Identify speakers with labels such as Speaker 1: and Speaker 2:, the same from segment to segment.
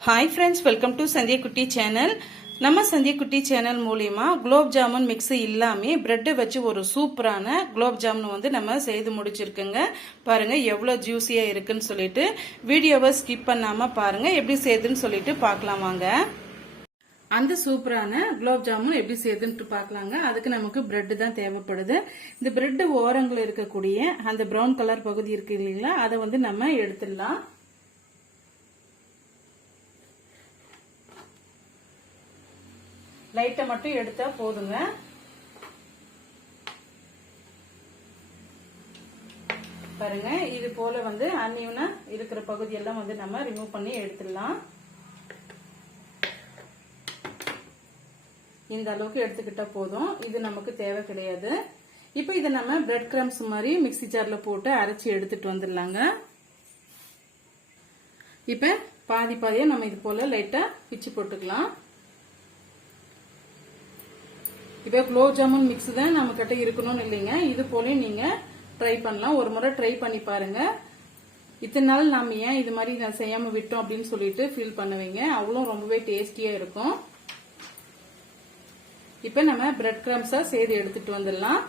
Speaker 1: Hi friends welcome to Sandhiya Kutty channel நம்ம சந்தியா குட்டி channel மூலியமா குலோப் ஜாமுன் மிக்ஸ் இல்லாமல் பிரெட்டை வச்சு ஒரு சூப்பரான குலோப் ஜாமுன் வந்து நம்ம செய்து முடிச்சிருக்கோங்க. பாருங்க எவ்வளோ ஜூஸியாக இருக்குன்னு சொல்லிட்டு வீடியோவை ஸ்கிப் பண்ணாமல் பாருங்க எப்படி செய்யுதுன்னு சொல்லிட்டு பார்க்கலாம் வாங்க. அந்த சூப்பரான குலோப் ஜாமுன் எப்படி செய்யுதுன்ட்டு பார்க்கலாங்க. அதுக்கு நமக்கு பிரெட் தான் தேவைப்படுது. இந்த பிரெட் ஓரங்கள் இருக்கக்கூடிய அந்த ப்ரௌன் கலர் பகுதி இருக்கு இல்லைங்களா அதை வந்து நம்ம எடுத்துடலாம். லைட்டை மட்டும் எடுத்தா போதுங்க. பாருங்க இது போல வந்து அன்னியூனா இருக்கிற பகுதியெல்லாம் வந்து நம்ம ரிமூவ் பண்ணி எடுத்துடலாம். இந்த அளவுக்கு எடுத்துக்கிட்டா போதும். இது நமக்கு தேவை கிடையாது. இப்போ இதை நம்ம பிரெட் கிரம்ஸ் மாதிரி மிக்ஸி ஜார்ல போட்டு அரைச்சி எடுத்துட்டு வந்துடலாங்க. இப்போ பாதி பாதியா நம்ம இது போல லைட்டா பிச்சு போட்டுக்கலாம். இப்போ குலோப் ஜாமுன் மிக்ஸ் தான் நம்ம கிட்ட இருக்கணும்னு இல்லைங்க. இது போல நீங்க ட்ரை பண்ணலாம். ஒரு முறை ட்ரை பண்ணி பாருங்க. இத்தனை நாள் நாம ஏன் இது மாதிரி நான் செய்யாம விட்டோம் அப்படின்னு சொல்லிட்டு ஃபீல் பண்ணுவீங்க. அவ்வளோ ரொம்பவே டேஸ்டியா இருக்கும். இப்போ நம்ம பிரெட் கிரம்ஸா சேர்த்து எடுத்துட்டு வந்துடலாம்.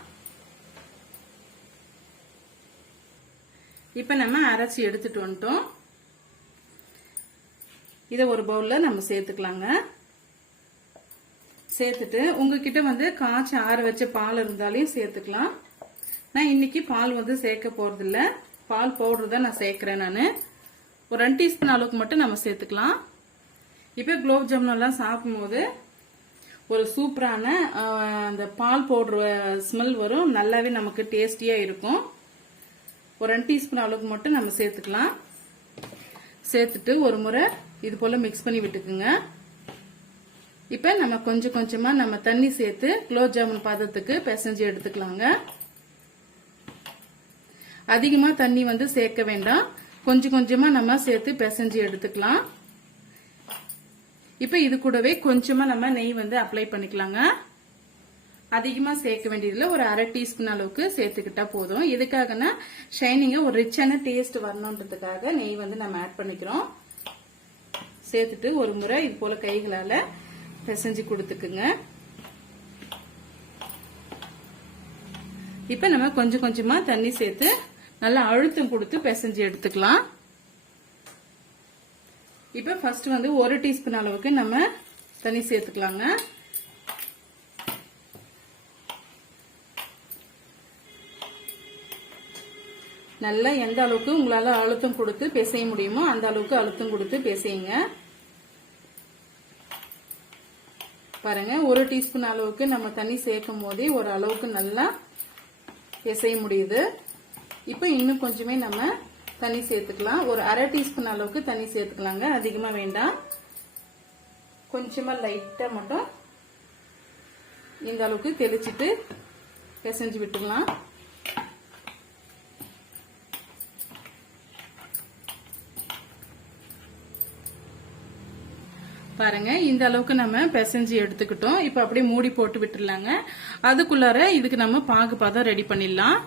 Speaker 1: இப்போ நம்ம அரைச்சி எடுத்துட்டு வந்துட்டோம். இதை ஒரு பவுல்ல நம்ம சேர்த்துக்கலாங்க. சேர்த்துட்டு உங்ககிட்ட வந்து காய்ச்சி ஆற வச்ச பால் இருந்தாலையும் சேர்த்துக்கலாம். நான் இன்னைக்கு பால் வந்து சேர்க்க போறது இல்ல பால் பவுடர் தான் நான் சேர்க்கிறேன் நான். ஒரு ரெண்டு டீஸ்பூன் அளவுக்கு மட்டும் நம்ம சேர்த்துக்கலாம். இப்போ குலோப் ஜாமுன் எல்லாம் சாப்பிடும்போது ஒரு சூப்பரான அந்த பால் பவுடர் ஸ்மெல் வரும். நல்லாவே நமக்கு டேஸ்டியா இருக்கும். ஒரு ரெண்டு டீஸ்பூன் அளவுக்கு மட்டும் நம்ம சேர்த்துக்கலாம். சேர்த்துட்டு ஒரு முறை இது போல மிக்ஸ் பண்ணி விட்டுக்குங்க. இப்ப நம்ம கொஞ்சம் கொஞ்சமா நம்ம தண்ணி சேர்த்து குலோப் ஜாமுன் பாதத்துக்கு பிசைஞ்சு எடுத்துக்கலாங்க. அதிகமா தண்ணி வந்து சேர்க்க வேண்டாம். கொஞ்சம் கொஞ்சமா நம்ம சேர்த்து பிசைஞ்சு எடுத்துக்கலாம். இப்ப இது கூடவே கொஞ்சமா நம்ம நெய் வந்து அப்ளை பண்ணிக்கலாங்க. அதிகமா சேர்க்க வேண்டியதுல ஒரு அரை டீஸ்பூன் அளவுக்கு சேர்த்துக்கிட்டா போதும். எதுக்காகனா ஷைனிங்காக ஒரு ரிச்சான டேஸ்ட் வரணுன்றதுக்காக நெய் வந்து நம்ம ஆட் பண்ணிக்கிறோம். சேர்த்துட்டு ஒரு முறை இது போல கைகளால பிசைஞ்சு கொடுத்துக்குங்க. இப்ப நம்ம கொஞ்சம் கொஞ்சமா தண்ணி சேர்த்து நல்லா அழுத்தம் கொடுத்து பிசைஞ்சு எடுத்துக்கலாம். இப்ப ஃபர்ஸ்ட் வந்து ஒரு டீஸ்பூன் அளவுக்கு நம்ம தண்ணி சேர்த்துக்கலாங்க. நல்லா எந்த அளவுக்கு உங்களால அழுத்தம் கொடுத்து பிசைய முடியுமோ அந்த அளவுக்கு அழுத்தம் கொடுத்து பிசையுங்க. பாருங்க ஒரு டீஸ்பூன் அளவுக்கு நம்ம தண்ணி சேர்க்கும் போதே ஒரு அளவுக்கு நல்லா பிசைய முடியுது. இப்போ இன்னும் கொஞ்சமே நம்ம தண்ணி சேர்த்துக்கலாம். ஒரு அரை டீஸ்பூன் அளவுக்கு தண்ணி சேர்த்துக்கலாங்க. அதிகமா வேண்டாம். கொஞ்சமா லைட்டா மட்டும் இந்த அளவுக்கு தெளிச்சிட்டு பிசைஞ்சு விட்டுக்கலாம். பாருங்க இந்த அளவுக்கு நம்ம பிசைஞ்சு எடுத்துக்கிட்டோம். இப்ப அப்படியே மூடி போட்டு விட்டுடலாங்க. அதுக்குள்ளார இதுக்கு நம்ம பாகு பதம் ரெடி பண்ணிடலாம்.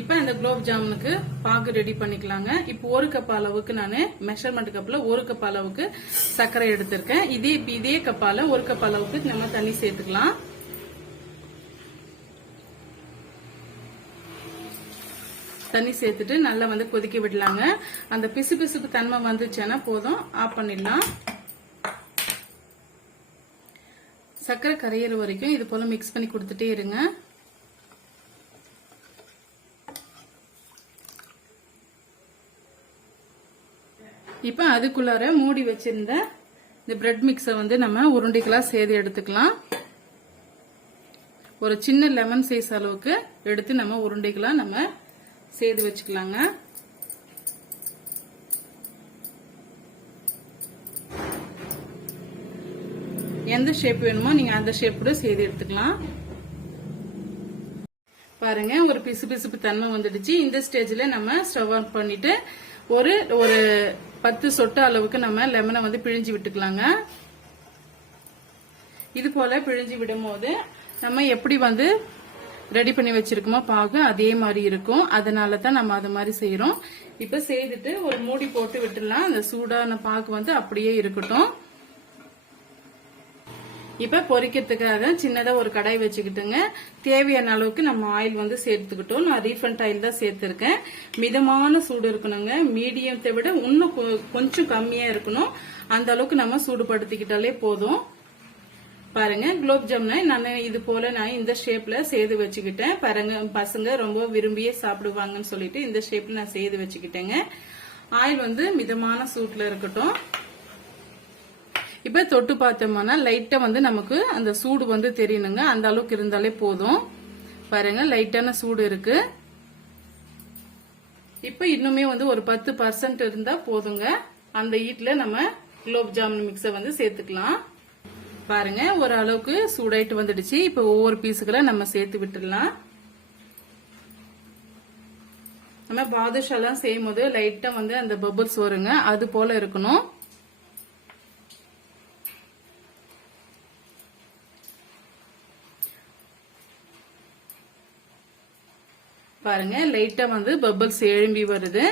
Speaker 1: இப்ப இந்த குலோப் ஜாமுனுக்கு பாகு ரெடி பண்ணிக்கலாங்க. இப்போ ஒரு கப் அளவுக்கு நான் மெஷர்மெண்ட் கப்ல ஒரு கப் அளவுக்கு சர்க்கரை எடுத்திருக்கேன். இதே இதே கப்பால ஒரு கப் அளவுக்கு நம்ம தண்ணி சேர்த்துக்கலாம். தண்ணி சேர்த்துட்டு நல்லா வந்து கொதிக்க விடலாங்க. அந்த பிசு பிசுப்பு தன்மை வந்துச்சுன்னா போதும். ஆஃப் பண்ணிடலாம். சர்க்கரை கரையிற வரைக்கும் இது போல மிக்ஸ் பண்ணி கொடுத்துட்டே இருங்க. இப்ப அதுக்குள்ளார மூடி வச்சிருந்த இந்த பிரெட் மிக்ஸை வந்து நம்ம உருண்டைகளா சேது எடுத்துக்கலாம். ஒரு சின்ன லெமன் சைஸ் அளவுக்கு எடுத்து நம்ம உருண்டைகளா நம்ம சேர்த்து வச்சுக்கலாங்க. எந்த ஷேப் வேணுமோ நீங்க அந்த ஷேப் கூட செய்து எடுத்துக்கலாம். பாருங்க ஒரு பிசு பிசுப்பு தன்மை வந்துடுச்சு. இந்த ஸ்டேஜ்ல நம்ம ஸ்டவ் ஆன் பண்ணிட்டு ஒரு ஒரு பத்து சொட்டு அளவுக்கு நம்ம லெமனை வந்து பிழிஞ்சு விட்டுக்கலாங்க. இது போல பிழிஞ்சு விடும் போது நம்ம எப்படி வந்து ரெடி பண்ணி வச்சிருக்கோமோ பாகு அதே மாதிரி இருக்கும். அதனால தான் நம்ம அது மாதிரி செய்யறோம் இப்ப செய்துட்டு ஒரு மூடி போட்டு விட்டுலாம் அந்த சூடான பாகு வந்து அப்படியே இருக்கட்டும். இப்ப பொரிக்கிறதுக்காக சின்னதா ஒரு கடாய் வச்சுக்கிட்டுங்க. தேவையான அளவுக்கு நம்ம ஆயில் வந்து சேர்த்துக்கிட்டோம். நான் ரீஃபண்ட் ஆயில் தான் சேர்த்திருக்கேன். மிதமான சூடு இருக்கணுங்க. மீடியத்தை விட இன்னும் கொ- கொஞ்சம் கம்மியா இருக்கணும். அந்த அளவுக்கு நம்ம சூடுபடுத்திக்கிட்டாலே போதும். பாருங்க குலோப் ஜாமுனை. நான் இது போல நான் இந்த ஷேப்ல செய்து வச்சுக்கிட்டேன். பாருங்க பசங்க ரொம்ப விரும்பியே சாப்பிடுவாங்கன்னு சொல்லிட்டு இந்த ஷேப்ல நான் செய்து வச்சுக்கிட்டேங்க. ஆயில் வந்து மிதமான சூட்ல இருக்கட்டும். இப்ப தொட்டு பார்த்தோம்னா லைட்டா வந்து நமக்கு அந்த சூடு வந்து தெரியணுங்க. அந்த அளவுக்கு இருந்தாலே போதும். பாருங்க லைட்டான சூடு இருக்கு. இப்ப இன்னுமே வந்து ஒரு பத்து பர்சன்ட் இருந்தா போதுங்க. அந்த ஹீட்ல நம்ம குலோப் ஜாமுன் மிக்ஸை வந்து சேர்த்துக்கலாம். பாருங்க ஒரு அளவுக்கு சூடாயிட்டு வந்துடுச்சு. இப்ப ஒவ்வொரு பீஸுகளை நம்ம சேர்த்து விட்டுடலாம். நம்ம பாதுஷாலாம் செய்யும் போது லைட்டா வந்து அந்த பபுள்ஸ் வருங்க. அது போல இருக்கணும். பாருங்க லைட்டா வந்து பபிள்ஸ் எழும்பி வருது.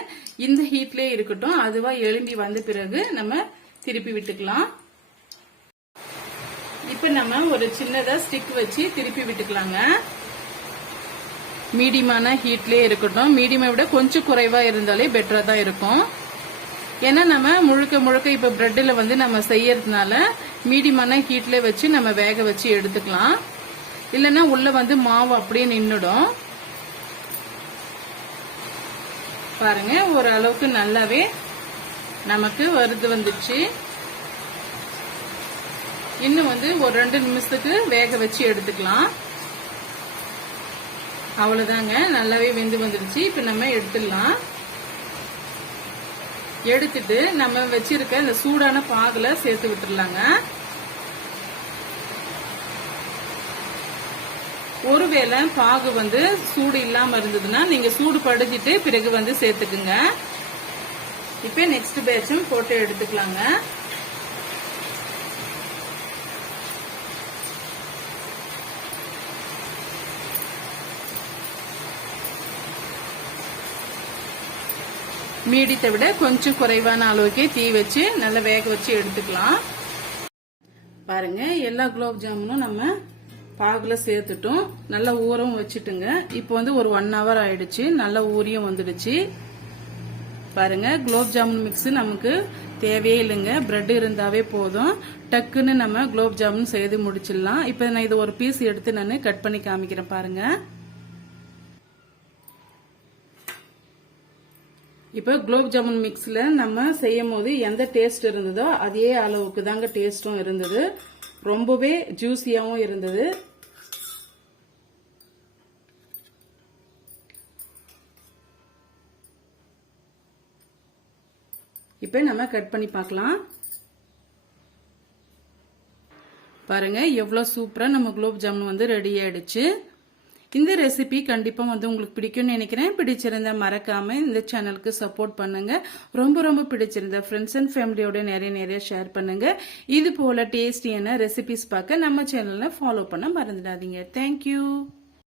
Speaker 1: இந்த ஹீட்லயே இருக்கட்டும் அதுவா எழும்பி வந்த பிறகு நம்ம திருப்பி விட்டுக்கலாம். இப்ப நம்ம ஒரு சின்னதா ஸ்டிக் வச்சு திருப்பி விட்டுக்கலாங்க. மீடியமான ஹீட்லயே இருக்கட்டும். மீடியமை விட கொஞ்சம் குறைவா இருந்தாலே பெட்டரா தான் இருக்கும். ஏன்னா நம்ம முழுக்க முழுக்க இப்ப பிரெட்ல வந்து நம்ம செய்யறதுனால மீடியமான ஹீட்ல வச்சு நம்ம வேக வச்சு எடுத்துக்கலாம். இல்லைன்னா உள்ள வந்து மாவு அப்படியே நின்றுடும் பாருங்க ஓரளவுக்கு நல்லாவே நமக்கு வருது வந்துச்சு இன்னும் வந்து ஒரு ரெண்டு நிமிஷத்துக்கு வேக வச்சு எடுத்துக்கலாம். அவ்வளவுதாங்க நல்லாவே வெந்து வந்துருச்சு இப்ப நம்ம எடுத்துடலாம். எடுத்துட்டு நம்ம வச்சிருக்க இந்த சூடான பாகுல சேர்த்து விட்டுடலாங்க. ஒருவேளை பாகு வந்து சூடு இல்லாம இருந்ததுன்னா நீங்க சூடு படுத்திட்டு பிறகு வந்து சேர்த்துக்குங்க. இப்ப நெக்ஸ்ட் பேட்சும் போட்டு எடுத்துக்கலாங்க. மீடியத்தை விட கொஞ்சம் குறைவான அளவுக்கே தீ வச்சு நல்லா வேக வச்சு எடுத்துக்கலாம். பாருங்க எல்லா குலோப் ஜாமுனும் நம்ம பாகுல சேர்த்துட்டோம். நல்லா ஊறவும் வச்சுட்டுங்க. இப்போ வந்து ஒரு ஒன் ஹவர் ஆயிடுச்சு. நல்லா ஊறியும் வந்துடுச்சு. பாருங்க குலோப் ஜாமுன் மிக்ஸ் நமக்கு தேவையே இல்லைங்க. பிரெட் இருந்தாவே போதும். டக்குன்னு நம்ம குலோப் ஜாமுன் செய்து முடிச்சிடலாம். இப்போ நான் இது ஒரு பீஸ் எடுத்து நான் கட் பண்ணி காமிக்கிறேன் பாருங்க. இப்போ குலோப் ஜாமுன் மிக்ஸில் நம்ம செய்யும் போது எந்த டேஸ்ட் இருந்ததோ அதே அளவுக்கு தாங்க டேஸ்ட்டும் இருந்தது. ரொம்பவே ஜூஸியாகவும் இருந்தது. இப்போ நம்ம கட் பண்ணி பார்க்கலாம். பாருங்க எவ்வளோ சூப்பராக நம்ம குலோப் ஜாமுன் வந்து ரெடி ஆயிடுச்சு. இந்த ரெசிபி கண்டிப்பாக வந்து உங்களுக்கு பிடிக்கும்னு நினைக்கிறேன். பிடிச்சிருந்தா மறக்காம இந்த சேனலுக்கு சப்போர்ட் பண்ணுங்க. ரொம்ப ரொம்ப பிடிச்சிருந்தா ஃப்ரெண்ட்ஸ் அண்ட் ஃபேமிலியோட நிறைய நிறைய ஷேர் பண்ணுங்க. இது போல டேஸ்டியான ரெசிபிஸ் பார்க்க நம்ம சேனலை ஃபாலோ பண்ண மறந்துடாதீங்க. தேங்க்யூ